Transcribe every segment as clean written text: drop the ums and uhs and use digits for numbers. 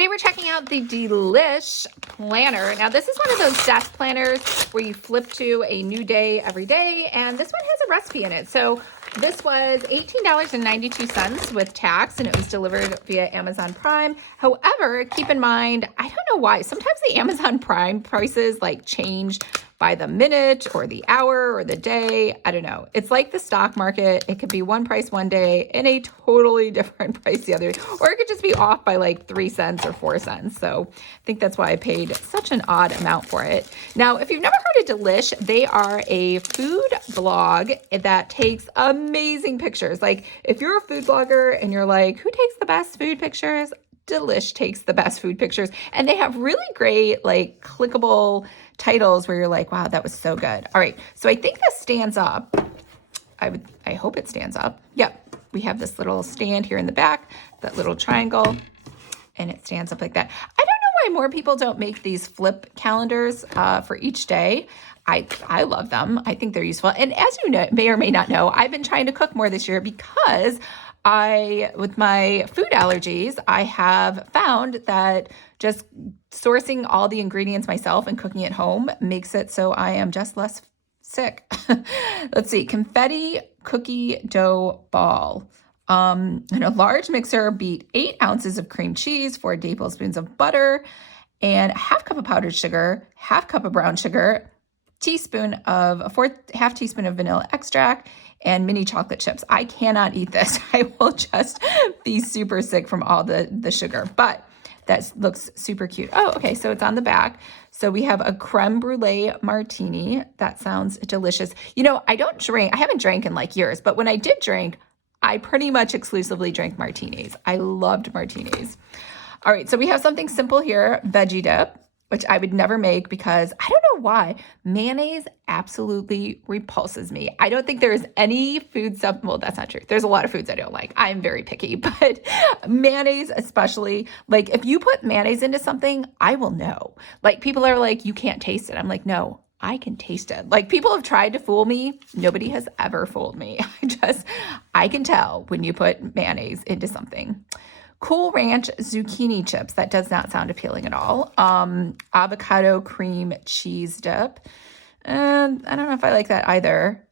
Today we're checking out the Delish planner. Now this is one of those desk planners where you flip to a new day every day, and this one has a recipe in it. So this was $18.92 with tax, and it was delivered via Amazon Prime. However, keep in mind, I don't know why, sometimes the Amazon Prime prices like change by the minute or the hour or the day. I don't know. It's like the stock market. It could be one price one day and a totally different price the other day, or it could just be off by like 3 cents or 4 cents. So I think that's why I paid such an odd amount for it. Now, if you've never heard of Delish, they are a food blog that takes amazing pictures. Like if you're a food blogger and you're like, who takes the best food pictures? Delish takes the best food pictures, and they have really great like clickable titles where you're like, wow, that was so good. All right, so I think this stands up. I hope it stands up. Yep, we have this little stand here in the back, that little triangle, and it stands up like that. I don't know why more people don't make these flip calendars for each day. I love them. I think they're useful. And as you know, may or may not know, I've been trying to cook more this year because with my food allergies, I have found that just sourcing all the ingredients myself and cooking at home makes it so I am just less sick. Let's see, confetti cookie dough ball. In a large mixer, beat 8 ounces of cream cheese, 4 tablespoons of butter, and a half cup of powdered sugar, half cup of brown sugar, half teaspoon of vanilla extract, and mini chocolate chips. I cannot eat this. I will just be super sick from all the sugar, but that looks super cute. Oh, okay, so it's on the back. So we have a creme brulee martini. That sounds delicious. You know, I haven't drank in like years, but when I did drink, I pretty much exclusively drank martinis. I loved martinis. All right, so we have something simple here, veggie dip, which I would never make because I don't know why. Mayonnaise absolutely repulses me. I don't think there is any food stuff. Well, that's not true. There's a lot of foods I don't like. I'm very picky, but mayonnaise especially, like if you put mayonnaise into something, I will know. Like people are like, you can't taste it. I'm like, no, I can taste it. Like people have tried to fool me. Nobody has ever fooled me. I can tell when you put mayonnaise into something. Cool Ranch zucchini chips. That does not sound appealing at all. Avocado cream cheese dip. And I don't know if I like that either.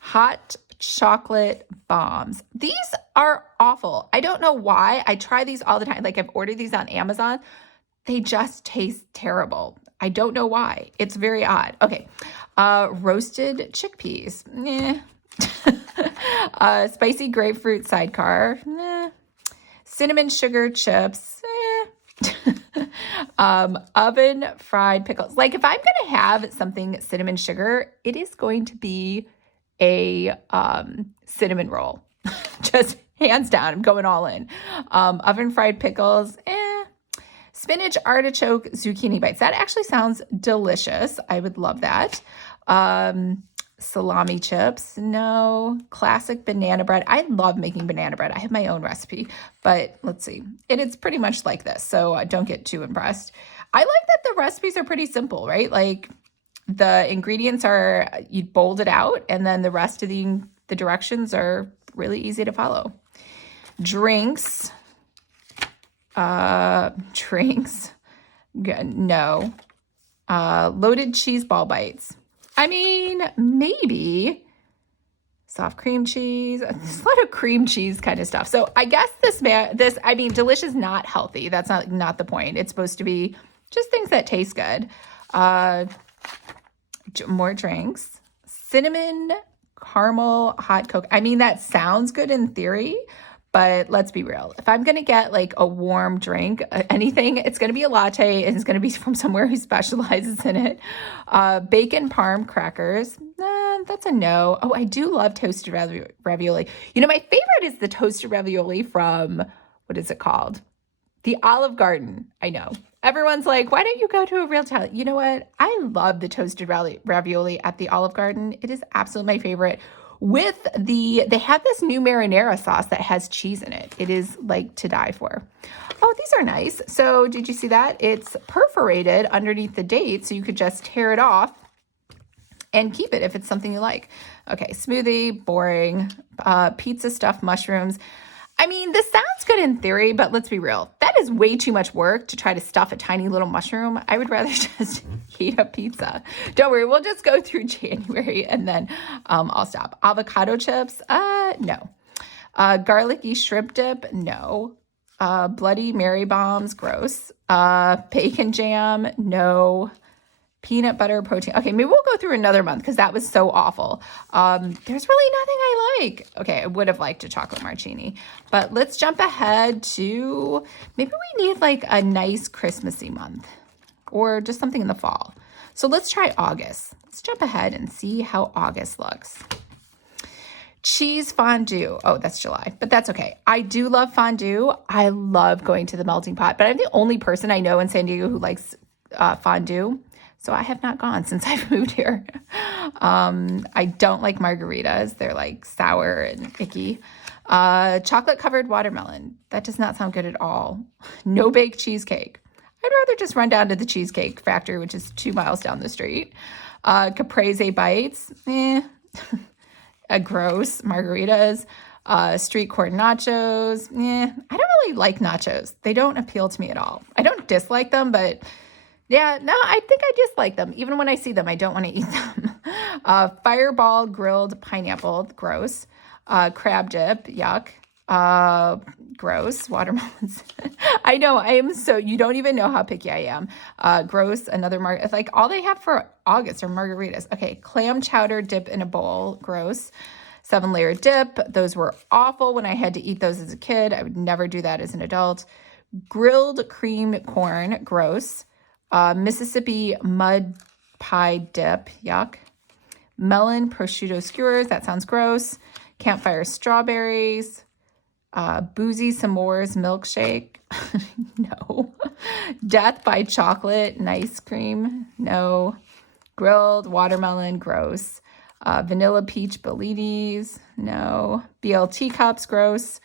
Hot chocolate bombs. These are awful. I don't know why. I try these all the time. Like I've ordered these on Amazon. They just taste terrible. I don't know why. It's very odd. Okay. Roasted chickpeas. Spicy grapefruit sidecar. Cinnamon sugar chips, oven fried pickles. Like if I'm going to have something cinnamon sugar, it is going to be a cinnamon roll. Just hands down, I'm going all in. Oven fried pickles, spinach, artichoke, zucchini bites. That actually sounds delicious. I would love that. Salami chips, no. Classic banana bread. I love making banana bread. I have my own recipe, but let's see. It's pretty much like this, so don't get too impressed. I like that the recipes are pretty simple, right? Like the ingredients are, you bold it out, and then the rest of the directions are really easy to follow. Drinks. No. Loaded cheese ball bites. I mean, maybe soft cream cheese. There's a lot of cream cheese kind of stuff. So I guess Delish is not healthy. That's not the point. It's supposed to be just things that taste good. More drinks. Cinnamon caramel hot Coke. I mean, that sounds good in theory, but let's be real. If I'm going to get like a warm drink, anything, it's going to be a latte, and it's going to be from somewhere who specializes in it. Bacon parm crackers. That's a no. Oh, I do love toasted ravioli. You know, my favorite is the toasted ravioli from, what is it called? The Olive Garden. I know. Everyone's like, why don't you go to a real town? You know what? I love the toasted ravioli at the Olive Garden. It is absolutely my favorite. They have this new marinara sauce that has cheese in it. It is like to die for. Oh, these are nice. So did you see that? It's perforated underneath the date, so you could just tear it off and keep it if it's something you like. Okay, smoothie, boring. Pizza stuffed mushrooms. I mean, this sounds good in theory, but let's be real. That is way too much work to try to stuff a tiny little mushroom. I would rather just heat up pizza. Don't worry, we'll just go through January and then I'll stop. Avocado chips? No. Garlicky shrimp dip? No. Bloody Mary bombs? Gross. Bacon jam? No. Peanut butter protein. Okay, maybe we'll go through another month because that was so awful. There's really nothing I like. Okay, I would have liked a chocolate martini. But let's jump ahead to, maybe we need like a nice Christmassy month or just something in the fall. So let's try August. Let's jump ahead and see how August looks. Cheese fondue. Oh, that's July, but that's okay. I do love fondue. I love going to the melting pot, but I'm the only person I know in San Diego who likes fondue. So I have not gone since I've moved here. I don't like margaritas. They're like sour and icky. Chocolate covered watermelon. That does not sound good at all. No bake cheesecake. I'd rather just run down to the Cheesecake Factory, which is 2 miles down the street. Caprese bites. Gross. Margaritas. Street corn nachos. I don't really like nachos. They don't appeal to me at all. I don't dislike them, but yeah, no, I think I dislike them. Even when I see them, I don't want to eat them. Fireball grilled pineapple, gross. Crab dip, yuck. Gross. Watermelons. I know, I am so, you don't even know how picky I am. Gross. Another like all they have for August are margaritas. Okay, clam chowder dip in a bowl, gross. 7-layer dip. Those were awful when I had to eat those as a kid. I would never do that as an adult. Grilled cream corn, gross. Mississippi mud pie dip, yuck. Melon prosciutto skewers, that sounds gross. Campfire strawberries. Boozy s'mores milkshake, no. Death by chocolate and ice cream, no. Grilled watermelon, gross. Vanilla peach bellinis, no. BLT cups, gross.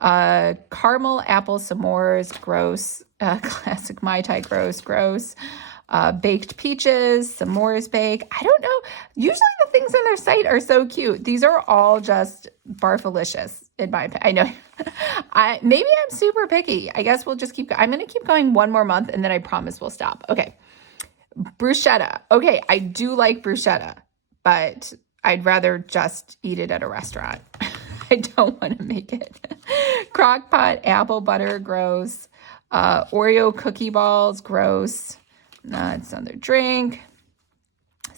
Caramel apple s'mores, gross. Classic Mai Tai, gross. Baked peaches, s'mores bake. I don't know. Usually the things on their site are so cute. These are all just barfalicious in my opinion. I know. Maybe I'm super picky. I guess we'll just I'm going to keep going one more month and then I promise we'll stop. Okay. Bruschetta. Okay. I do like bruschetta, but I'd rather just eat it at a restaurant. I don't want to make it. Crock pot, apple butter, gross. Oreo cookie balls, gross. It's another drink.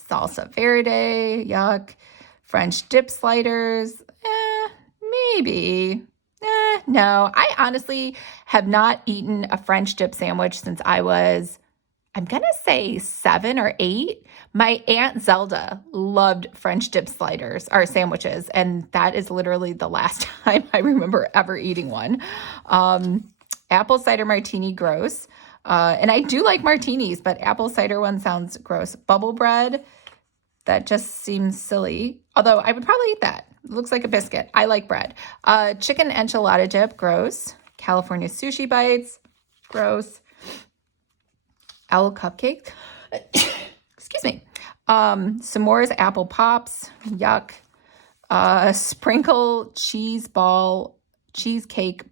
Salsa verde, yuck. French dip sliders, maybe. No, I honestly have not eaten a French dip sandwich since I was, I'm going to say 7 or 8. My Aunt Zelda loved French dip sliders or sandwiches, and that is literally the last time I remember ever eating one. Apple cider martini, gross. And I do like martinis, but apple cider one sounds gross. Bubble bread, that just seems silly. Although I would probably eat that. It looks like a biscuit. I like bread. Chicken enchilada dip, gross. California sushi bites, gross. Owl cupcake, excuse me. S'mores apple pops, yuck. Sprinkle cheesecake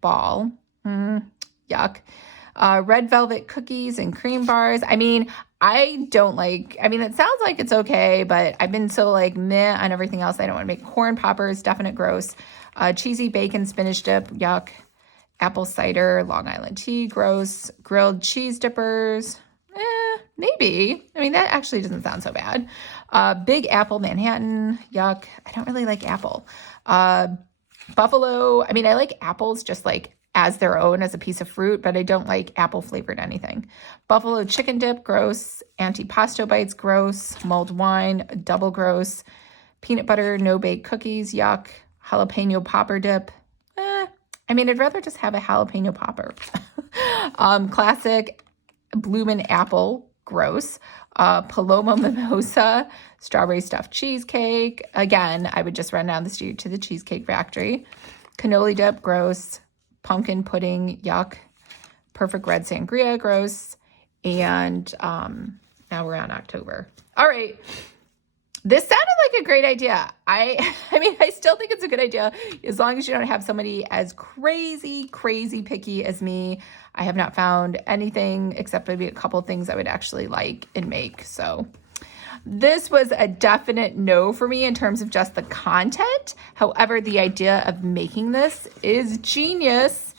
ball, yuck. Red velvet cookies and cream bars. I mean, it sounds like it's okay, but I've been so like meh on everything else. I don't want to make corn poppers, definite gross. Cheesy bacon spinach dip, yuck. Apple cider, Long Island tea, gross. Grilled cheese dippers, maybe. I mean, that actually doesn't sound so bad. Big apple Manhattan, yuck. I don't really like apple. Buffalo, I mean, I like apples just like as their own as a piece of fruit, but I don't like apple flavored anything. Buffalo chicken dip, gross. Antipasto bites, gross. Mulled wine, double gross. Peanut butter, no bake cookies, yuck. Jalapeno popper dip. I'd rather just have a jalapeno popper. Classic bloomin' apple, gross. Paloma mimosa, strawberry stuffed cheesecake. Again, I would just run down the street to the Cheesecake Factory. Cannoli dip, gross. Pumpkin pudding, yuck. Perfect red sangria, gross. And now we're on October. All right. This sounded like a great idea. I mean, I still think it's a good idea as long as you don't have somebody as crazy picky as me. I have not found anything except maybe a couple of things I would actually like and make. So this was a definite no for me in terms of just the content. However, the idea of making this is genius.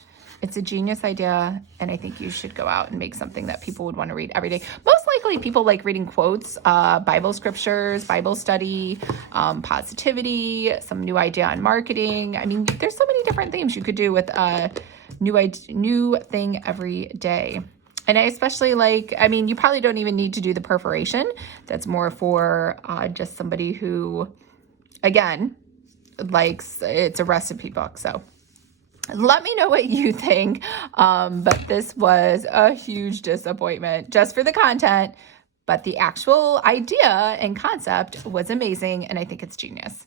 It's a genius idea, and I think you should go out and make something that people would want to read every day. Most likely people like reading quotes, Bible scriptures, Bible study, positivity, some new idea on marketing. I mean, there's so many different things you could do with a new thing every day. And I especially like, I mean, you probably don't even need to do the perforation. That's more for just somebody who, again, likes, it's a recipe book. So let me know what you think. But this was a huge disappointment just for the content. But the actual idea and concept was amazing. And I think it's genius.